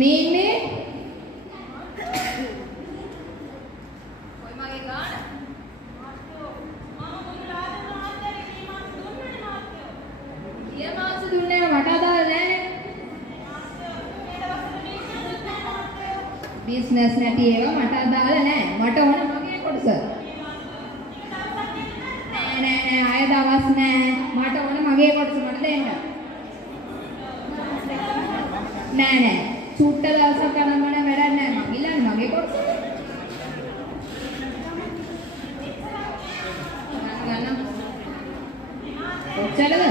මේ කොයි මගේ ගාන මාස දුන්නේ මට අදාළ නැහැ බිස්නස් නැති ඒවා මට අදාළ නැහැ මට ඕන මගේ කොටස නෑ ආය දවස් නෑ මට ඕන මගේ කොටස මට දෙන්න නෑ සුට්ට දවසක් ගණන් ගන්න වැඩක් නෑ මම ඉල්ලන්නේ මගේ කොටස ගන්න කොච්චරද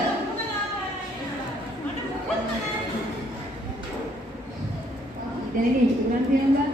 ඉතින් ඉස්සුරන් තියනවා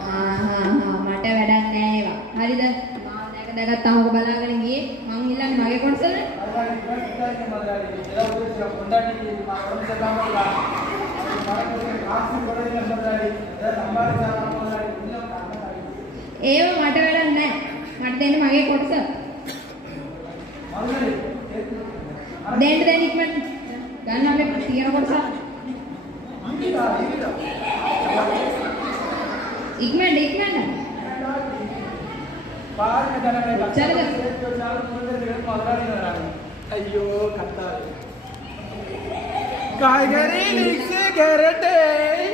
මට වැඩක් නෑ ඒවා. හරිද? මාව දැකගත්තාම ඔබ බලාගෙන ගියේ මං ඉල්ලන්නේ මගේ කොටසනේ. ඒව මට වැඩක් නෑ. මට දෙන්න මගේ කොටස. දෙන්න ඉක්මනට. ගන්න අපේ තියෙන කොටස. ඉක්මනට පාරේ දැනගෙන අයියෝ කතා කායිගරි ලික්ස් කැරටේ